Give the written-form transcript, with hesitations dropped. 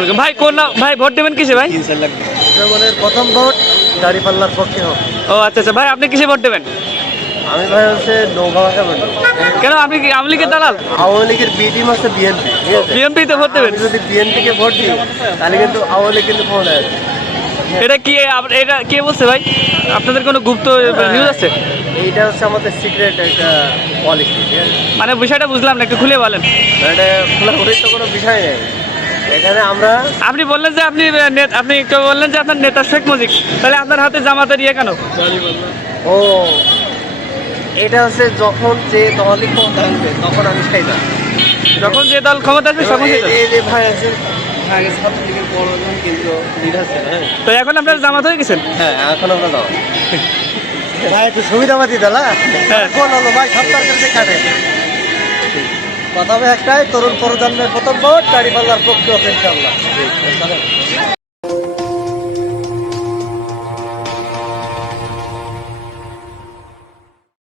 আলাইকুম ভাই। কোন ভাই ভোট দেবেন কিসে ভাই? জনগণের প্রথম ভোট দাঁড়িপাল্লার পক্ষে হোক। ও আচ্ছা আচ্ছা ভাই, আপনি কিসে ভোট দেবেন? আমি ভাই হচ্ছে নৌকামাখা ভোট দেব। কেন, আপনি কি আওয়ামী লীগের দালাল? আওয়ামী লীগের বি টিম হচ্ছে বিএনপি, ঠিক আছে? বিএনপি তে ভোট দেবেন? আমি যদি বিএনপিকে ভোট দিই তাহলে কিন্তু আওয়ামী লীগ কিন্তু ক্ষমতা আসবে। এটা কি এটা কে বলছে ভাই? আপনাদের কোনো গুপ্ত নিউজ আছে? এইটা হচ্ছে আমাদের সিক্রেট একটা পলিসি, ঠিক আছে? মানে বিষয়টা বুঝলাম না, একটু খুলে বলেন। এটা খোলাখুলির তো কোনো বিষয় নেই এখানে। আমরা আপনি বললেন যে আপনি একটু বললেন যে আপনার নেতা শেখ মুজিব, তাহলে আপনার হাতে জামাতের ইয়ে কেন? ও এটা হচ্ছে যখন যে দলই ক্ষমতা আসবে তখন আমি খাইতাম। যখন যে দল ক্ষমতা আসবে তখন সেই দল। এই যে ভাই আছে, ভাই ছাত্রলীগের বড়জন কিন্তু লিডার ছিল, হ্যাঁ। তো এখন আপনার জামাত হয়ে গেছেন? হ্যাঁ এখন আমরা যাও ভাই একটু সুবিধাবাদী দালা। হ্যাঁ। কোন হলো ভাই, সব তরকারিতে কাটে। কথা হবে একটাই, তরুণ প্রজন্মের প্রথম ভোট দাঁড়িপাল্লার পক্ষে হবে ইনশাআল্লাহ।